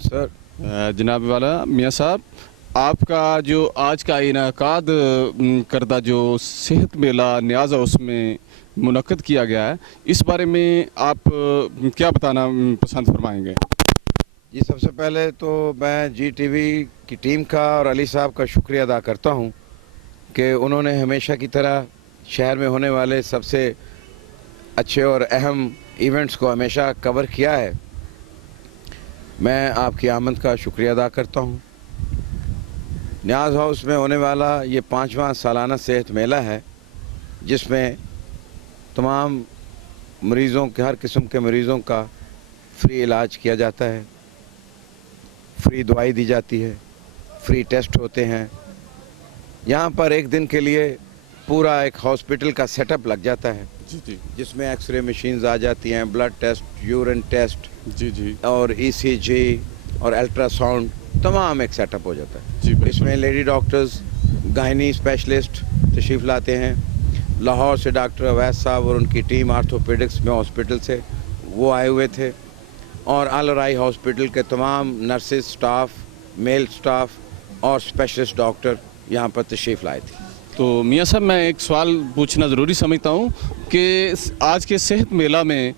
Sir जनाब वाला मियाँ साहब, आपका जो आज का इनाकाद करदा जो सेहत मेला न्याज़ हाउस में मुनक्कद किया गया है, इस बारे में आप क्या बताना पसंद फरमाएंगे? जी, सबसे पहले तो मैं जी टीवी की टीम का और अली साहब का शुक्रिया अदा करता हूं कि उन्होंने हमेशा की तरह शहर में होने वाले सबसे अच्छे और अहम इवेंट्स को हमेशा कवर किया है। मैं आपकी आमद का शुक्रिया अदा करता हूं। न्याज़ हाउस में होने वाला ये 5वां सालाना सेहत मेला है, जिसमें तमाम मरीज़ों के, हर किस्म के मरीज़ों का फ्री इलाज किया जाता है, फ्री दवाई दी जाती है, फ्री टेस्ट होते हैं। यहाँ पर एक दिन के लिए पूरा एक हॉस्पिटल का सेटअप लग जाता है, जिसमें एक्सरे मशीन्स आ जाती हैं, ब्लड टेस्ट, यूरिन टेस्ट, और ECG और अल्ट्रासाउंड, तमाम एक सेटअप हो जाता है। इसमें लेडी डॉक्टर्स, गायनी स्पेशलिस्ट तशरीफ़ लाते हैं। लाहौर से डॉक्टर अवैस साहब और उनकी टीम आर्थोपेडिक्स में हॉस्पिटल से वो आए हुए थे, और अल-राई हॉस्पिटल के तमाम नर्सेज स्टाफ, मेल स्टाफ और स्पेशलिस्ट डॉक्टर यहाँ पर तशरीफ़ लाए थे। तो मियाँ साहब, मैं एक सवाल पूछना ज़रूरी समझता हूँ कि आज के सेहत मेला में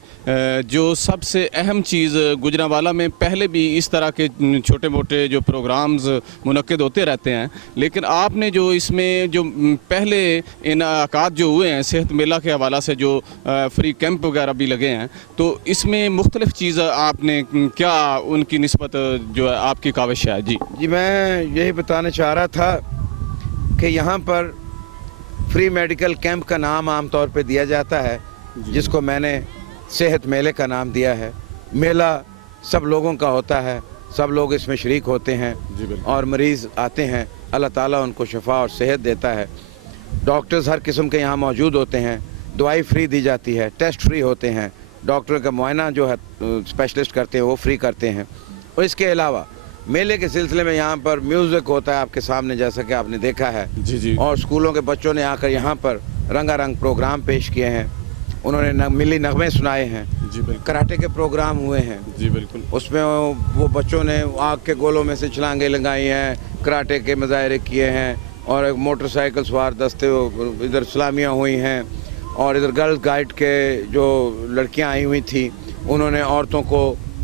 जो सबसे अहम चीज़, गुजरांवाला में पहले भी इस तरह के छोटे मोटे जो प्रोग्राम्स मुनक्किद होते रहते हैं, लेकिन आपने जो इसमें जो पहले इनाकात जो हुए हैं सेहत मेला के हवाला से, जो फ्री कैंप वगैरह भी लगे हैं, तो इसमें मुख्तलिफ़ चीज़ आपने क्या उनकी निस्बत जो है आपकी काविश है? जी, मैं यही बताना चाह रहा था कि यहाँ पर फ्री मेडिकल कैंप का नाम आम तौर पे दिया जाता है, जिसको मैंने सेहत मेले का नाम दिया है। मेला सब लोगों का होता है, सब लोग इसमें शरीक होते हैं और मरीज़ आते हैं, अल्लाह ताला उनको शफा और सेहत देता है। डॉक्टर्स हर किस्म के यहाँ मौजूद होते हैं, दवाई फ्री दी जाती है, टेस्ट फ्री होते हैं, डॉक्टर का मुआयना जो है स्पेशलिस्ट करते हैं वो फ्री करते हैं। और इसके अलावा मेले के सिलसिले में यहाँ पर म्यूज़िक होता है आपके सामने, जैसा कि आपने देखा है। और स्कूलों के बच्चों ने आकर यहाँ पर रंगारंग प्रोग्राम पेश किए हैं, उन्होंने मिली नगमे सुनाए हैं, कराटे के प्रोग्राम हुए हैं। बिल्कुल। उसमें वो बच्चों ने आग के गोलों में से छलांगे लगाई हैं, कराटे के मुजाहरे किए हैं, और मोटरसाइकिल सवार दस्ते इधर सलामियाँ हुई हैं, और इधर गर्ल्स गाइड के जो लड़कियाँ आई हुई थी, उन्होंने औरतों को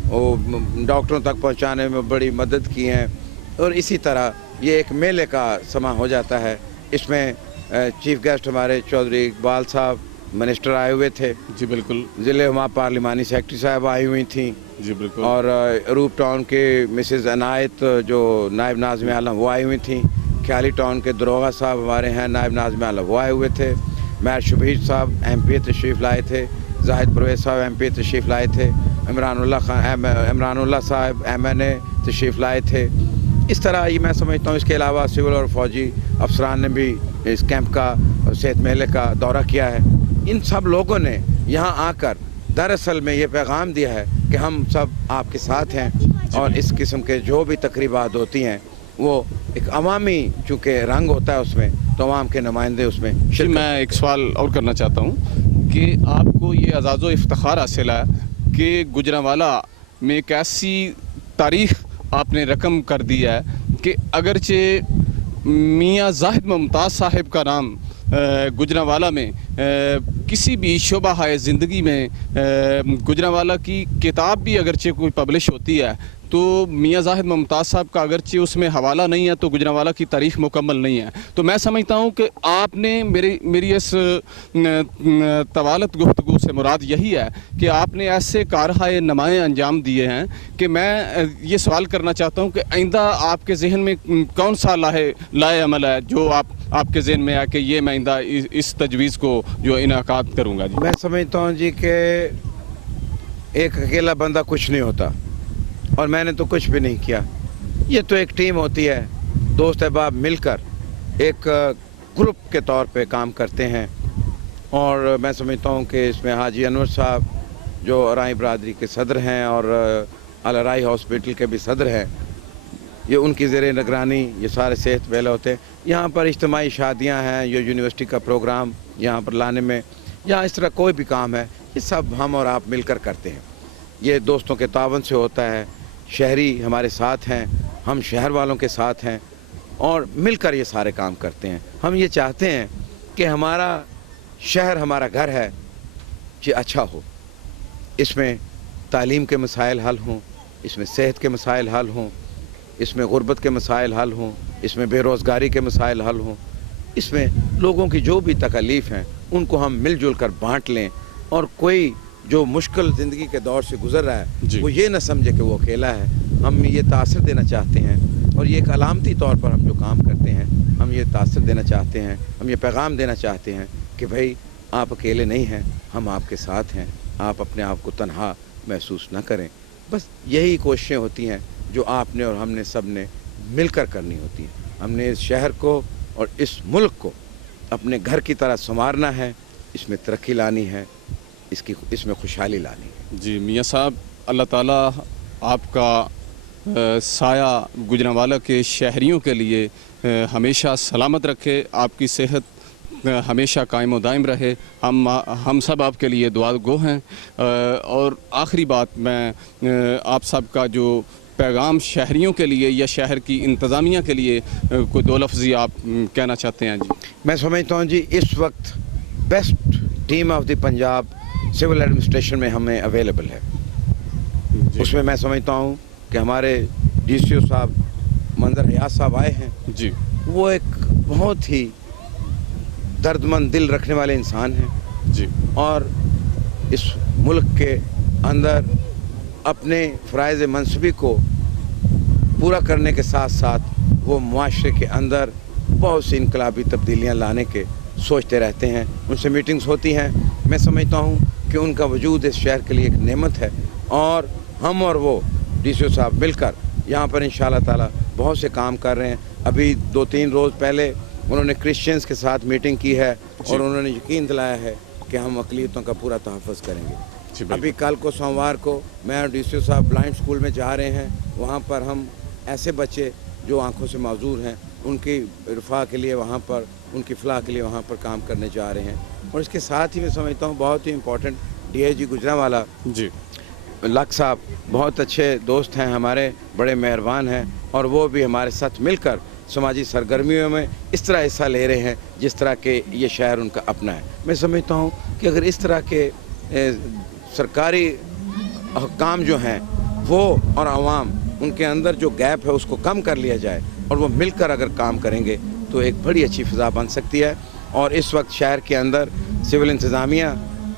डॉक्टरों तक पहुंचाने में बड़ी मदद की हैं। और इसी तरह ये एक मेले का समा हो जाता है। इसमें चीफ गेस्ट हमारे चौधरी इकबाल साहब मिनिस्टर आए हुए थे। जी बिल्कुल। ज़िले हुमा पार्लिमानी सेक्रेटरी साहब आई हुई थी। जी बिल्कुल। और रूप टाउन के मिसेस अनायत जो नायब नाज़िम आलम वो आई हुई थी। ख्याली टाउन के दरोगा साहब हमारे हैं नायब नाज़िम आलम, वो आए हुए थे। मैर शबीर साहब MP तशरीफ़ लाए थे। जाहिद परवेज़ साहब MP तशरीफ़ लाए थे। इमरान उल्लाह साहब MNA तशरीफ़ लाए थे। इस तरह ये मैं समझता हूँ। इसके अलावा सिविल और फौजी अफसरान ने भी इस कैंप का और सेहत मेले का दौरा किया है। इन सब लोगों ने यहाँ आकर दरअसल में ये पैगाम दिया है कि हम सब आपके साथ हैं और इस किस्म के जो भी तकरीबात होती हैं वो एक अवामी चूँकि रंग होता है उसमें, तो अवाम के नुमाइंदे उसमें जी, मैं एक सवाल और करना चाहता हूँ कि आपको ये एजाज़ो इफ्तिखार हासिल है कि गुजरांवाला में एक ऐसी तारीख़ आपने रकम कर दिया है कि अगरचे मियाँ जाहिद मुमताज़ साहिब का नाम गुजरांवाला में किसी भी शोबा है ज़िंदगी में गुजरांवाला की किताब भी अगरचे कोई पब्लिश होती है तो मियाँ जाहिद मुमताज़ साहब का अगरचे उसमें हवाला नहीं है तो गुजरांवाला की तारीख़ मुकम्मल नहीं है। तो मैं समझता हूँ कि आपने मेरी इस तवालत गुफ्तगू से मुराद यही है कि आपने ऐसे कारहाए नुमाए अंजाम दिए हैं कि मैं ये सवाल करना चाहता हूँ कि आइंदा आपके जहन में कौन सा लाए अमल है जो आपके जहन में है कि ये मैं आइंदा इस तजवीज़ को जो इनाकाद करूँगा। जी, मैं समझता हूँ जी कि एक अकेला बंदा कुछ नहीं होता और मैंने तो कुछ भी नहीं किया। ये तो एक टीम होती है, दोस्त अहबाब मिलकर एक ग्रुप के तौर पे काम करते हैं। और मैं समझता हूँ कि इसमें हाजी अनवर साहब जो अराई बरादरी के सदर हैं और अल अराई हॉस्पिटल के भी सदर हैं, ये उनकी ज़ेर निगरानी ये सारे सेहत मेले होते हैं। यहाँ पर इज्तिमाई शादियाँ हैं, ये यूनिवर्सिटी का प्रोग्राम यहाँ पर लाने में, या इस तरह कोई भी काम है, ये सब हम और आप मिलकर करते हैं। ये दोस्तों के तावन से होता है। शहरी हमारे साथ हैं, हम शहर वालों के साथ हैं और मिलकर ये सारे काम करते हैं। हम ये चाहते हैं कि हमारा शहर हमारा घर है कि अच्छा हो, इसमें तालीम के मसाइल हल हों, इसमें सेहत के मसाइल हल हों, इसमें गुर्बत के मसाइल हल हों, इसमें बेरोज़गारी के मसाइल हल हों, इसमें लोगों की जो भी तकलीफ़ हैं उनको हम मिलजुल कर बाँट लें और कोई जो मुश्किल ज़िंदगी के दौर से गुज़र रहा है वो ये ना समझे कि वो अकेला है। हम ये तासर देना चाहते हैं और ये एक अलामती तौर पर हम जो काम करते हैं, हम ये तासर देना चाहते हैं, हम ये पैगाम देना चाहते हैं कि भाई आप अकेले नहीं हैं, हम आपके साथ हैं, आप अपने आप को तन्हा महसूस ना करें। बस यही कोशिशें होती हैं जो आपने और हमने सब ने मिलकर करनी होती हैं। हमने इस शहर को और इस मुल्क को अपने घर की तरह संवारना है, इसमें तरक्की लानी है, इसमें खुशहाली लानी है। जी मियाँ साहब, अल्लाह ताला आपका साया गुजरांवाला के शहरियों के लिए हमेशा सलामत रखे, आपकी सेहत हमेशा कायम व दायम रहे। हम सब आपके लिए दुआ गो हैं। और आखिरी बात, मैं आप सब का जो पैगाम शहरियों के लिए या शहर की इंतज़ामिया के लिए कोई दो लफ्ज़ी आप कहना चाहते हैं। जी, मैं समझता हूँ जी इस वक्त best team of the Punjab civil administration में हमें अवेलेबल है। उसमें मैं समझता हूँ कि हमारे DCO साहब मंजर हयात साहब आए हैं जी, वो एक बहुत ही दर्दमंद दिल रखने वाले इंसान हैं जी, और इस मुल्क के अंदर अपने फ़राइज़ मनसबी को पूरा करने के साथ साथ वो मुआशरे के अंदर बहुत सी इनकलाबी तब्दीलियाँ लाने के सोचते रहते हैं। उनसे मीटिंग्स होती हैं। मैं समझता हूँ कि उनका वजूद इस शहर के लिए एक नेमत है और हम और वो DCO साहब मिलकर यहाँ पर इंशाअल्लाह ताला बहुत से काम कर रहे हैं। अभी 2-3 रोज़ पहले उन्होंने क्रिश्चियंस के साथ मीटिंग की है और उन्होंने यकीन दिलाया है कि हम अक़लियतों का पूरा तहफ़्फ़ुज़ करेंगे। अभी कल को सोमवार को मैं और DCO साहब ब्लाइंड स्कूल में जा रहे हैं। वहाँ पर हम ऐसे बच्चे जो आँखों से माजूर हैं उनकी रफ़ा के लिए, वहाँ पर उनकी फ़लाह के लिए वहाँ पर काम करने जा रहे हैं। और इसके साथ ही मैं समझता हूँ बहुत ही इम्पोर्टेंट DIG गुजरांवाला जी, लक साहब बहुत अच्छे दोस्त हैं हमारे, बड़े मेहरबान हैं और वो भी हमारे साथ मिलकर समाजी सरगर्मियों में इस तरह हिस्सा ले रहे हैं जिस तरह के ये शहर उनका अपना है। मैं समझता हूँ कि अगर इस तरह के सरकारी काम जो हैं वो और आवाम उनके अंदर जो गैप है उसको कम कर लिया जाए और वो मिलकर अगर काम करेंगे तो एक बड़ी अच्छी फ़िज़ा बन सकती है। और इस वक्त शहर के अंदर सिविल इंतज़ामिया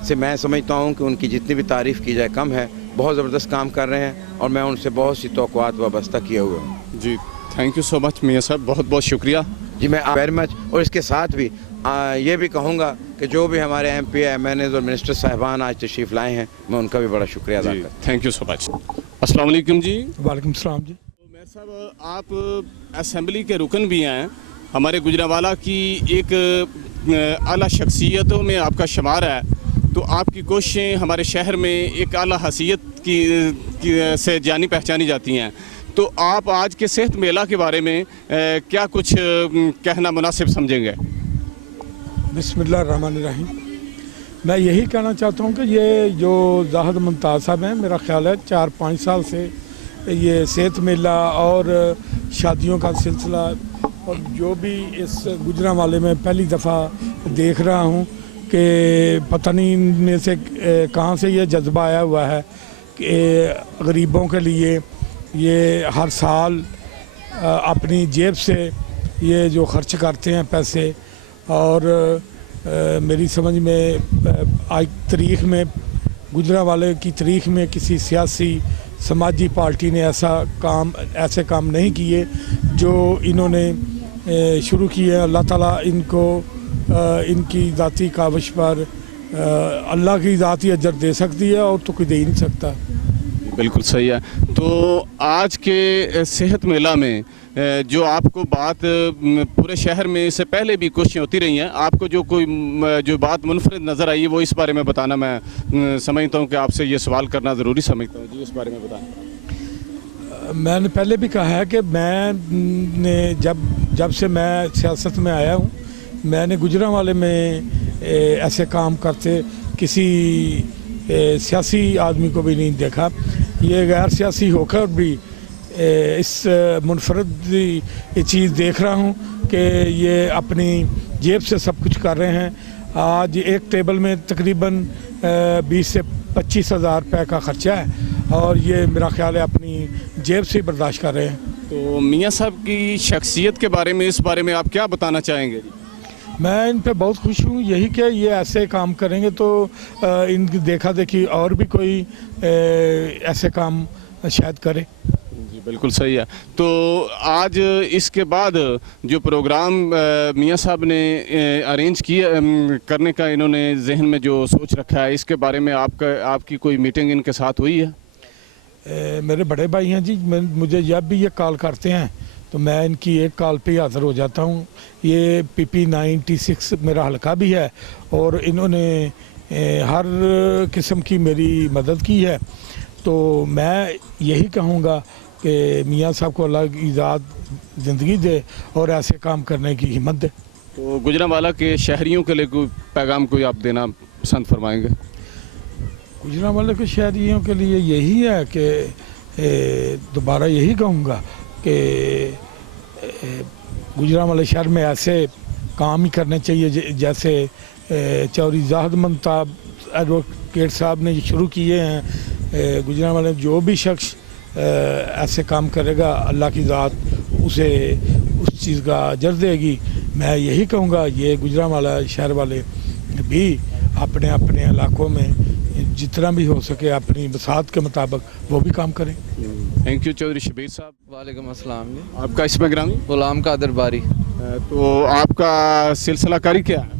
से मैं समझता हूँ कि उनकी जितनी भी तारीफ़ की जाए कम है। बहुत ज़बरदस्त काम कर रहे हैं और मैं उनसे बहुत सी तवक्कुआत वाबस्ता किए हुए हूँ। जी, थैंक यू सो मच मियाँ साहब, बहुत बहुत शुक्रिया। जी, मैं वेरी मच। और इसके साथ भी ये भी कहूँगा कि जो भी हमारे MP, MNAs और मिनिस्टर साहिबान आज तशरीफ़ लाए हैं, मैं उनका भी बड़ा शुक्रिया अदा करता हूँ। Thank you so much. अस्सलाम वालेकुम जी। वालेकुम सलाम जी। मेयर साहब, आप असेंबली के रुकन भी हैं, हमारे गुजरांवाला की एक आला शख्सियतों में आपका शुमार है, तो आपकी कोशिशें हमारे शहर में एक आला हसीयत की से जानी पहचानी जाती हैं, तो आप आज के सेहत मेला के बारे में क्या कुछ कहना मुनासिब समझेंगे? बिस्मिल्लाहिर्रहमानिर्रहीम। मैं यही कहना चाहता हूँ कि ये जो जाहिद मुमताज़ साहब हैं, मेरा ख्याल है 4-5 साल से ये सेहत मेला और शादियों का सिलसिला और जो भी इस गुजरांवाले में पहली दफ़ा देख रहा हूँ कि पता नहीं इनमें से कहाँ से ये जज्बा आया हुआ है कि गरीबों के लिए ये हर साल अपनी जेब से ये जो खर्च करते हैं पैसे, और मेरी समझ में आज तारीख़ में गुजरांवाले की तारीख़ में किसी सियासी समाजी पार्टी ने ऐसे काम नहीं किए जो इन्होंने शुरू किए। अल्लाह ताला इनको इनकी ज़ाती काविश पर अल्लाह की ज़ाती अजर दे सकती है, और तो कोई दे ही नहीं सकता। बिल्कुल सही है। तो आज के सेहत मेला में जो आपको बात पूरे शहर में इससे पहले भी कोशिशें होती रही हैं, आपको जो बात मुनफरिद नज़र आई है वो इस बारे में बताना मैं समझता हूँ कि आपसे ये सवाल करना ज़रूरी समझता हूँ जी, इस बारे में बताएं। मैंने पहले भी कहा है कि मैंने जब से मैं सियासत में आया हूँ, मैंने गुजरांवाले में ऐसे काम करते किसी सियासी आदमी को भी नहीं देखा। ये गैर सियासी होकर भी इस मुनफरद चीज़ देख रहा हूँ कि ये अपनी जेब से सब कुछ कर रहे हैं। आज एक टेबल में तकरीबन 20 से 25 हज़ार रुपये का ख़र्चा है, और ये मेरा ख्याल है अपनी जेब से बर्दाश्त कर रहे हैं। तो मियाँ साहब की शख्सियत के बारे में, इस बारे में आप क्या बताना चाहेंगे? मैं इन पे बहुत खुश हूँ, यही कि ये ऐसे काम करेंगे तो इनकी देखा देखी और भी कोई ऐसे काम शायद करे। जी बिल्कुल सही है। तो आज इसके बाद जो प्रोग्राम मियाँ साहब ने अरेंज किया करने का इन्होंने जहन में जो सोच रखा है, इसके बारे में आपकी कोई मीटिंग इनके साथ हुई है? मेरे बड़े भाई हैं जी, मुझे जब भी ये कॉल करते हैं तो मैं इनकी एक कॉल पे हाज़िर हो जाता हूँ। ये PP 96 मेरा हल्का भी है, और इन्होंने हर किस्म की मेरी मदद की है। तो मैं यही कहूँगा कि मियाँ साहब को अल्लाह की ज़ात ज़िंदगी दे और ऐसे काम करने की हिम्मत दे। तो गुजरांवाला के शहरियों के लिए कोई पैगाम कोई आप देना पसंद फरमाएंगे? गुजरांवाला के शहरियों के लिए यही है कि दोबारा यही कहूँगा कि गुजरांवाले शहर में ऐसे काम ही करने चाहिए जैसे चौधरी जाहिद मुमताज़ एडवोकेट साहब ने शुरू किए हैं। गुजरांवाले जो भी शख्स ऐसे काम करेगा, अल्लाह की ज़ात उसे उस चीज़ का अजर देगी। मैं यही कहूँगा ये गुजरांवाला शहर वाले भी अपने अपने इलाकों में जितना भी हो सके अपनी बसात के मुताबिक वो भी काम करें। थैंक यू चौधरी शबीर साहब। वालेकुम अस्सलाम जी। आपका इसमें ग्रामी गुलाम कादिर बारी। तो आपका सिलसिला कारी क्या है?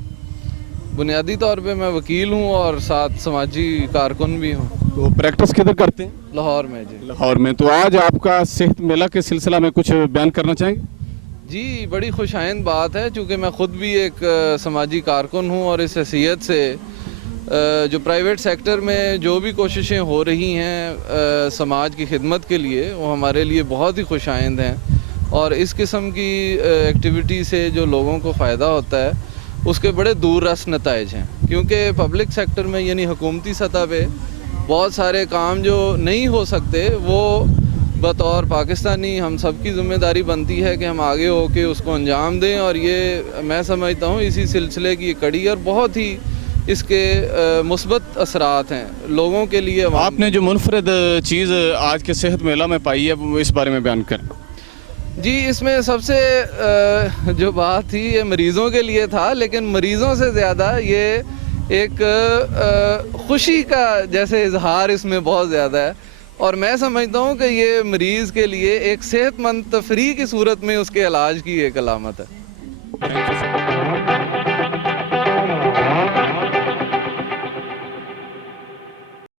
बुनियादी तौर पे मैं वकील हूँ और साथ समाजी कारकुन भी हूँ। तो प्रैक्टिस किधर करते हैं? लाहौर में जी। लाहौर में। तो आज आपका सेहत मेला के सिलसिला में कुछ बयान करना चाहेंगे? जी बड़ी खुशाइंद बात है, चूँकि मैं ख़ुद भी एक समाजी कारकुन हूँ, और इस हैसियत से जो प्राइवेट सेक्टर में जो भी कोशिशें हो रही हैं समाज की खिदमत के लिए, वो हमारे लिए बहुत ही खुशाइंद हैं। और इस किस्म की एक्टिविटी से जो लोगों को फ़ायदा होता है उसके बड़े दूर रस नताइज हैं, क्योंकि पब्लिक सेक्टर में यानी हुकूमती सतह पे बहुत सारे काम जो नहीं हो सकते, वो बतौर पाकिस्तानी हम सब की ज़िम्मेदारी बनती है कि हम आगे होके उसको अंजाम दें। और ये मैं समझता हूँ इसी सिलसिले की कड़ी और बहुत ही इसके मुस्बत असरात हैं लोगों के लिए। आपने जो मुनफरद चीज़ आज के सेहत मेला में पाई है वो इस बारे में बयान करें। जी इसमें सबसे जो बात थी ये मरीज़ों के लिए था, लेकिन मरीज़ों से ज़्यादा ये एक खुशी का जैसे इजहार इसमें बहुत ज़्यादा है। और मैं समझता हूँ कि ये मरीज़ के लिए एक सेहतमंद तफरीह की सूरत में उसके इलाज की एक अलामत है।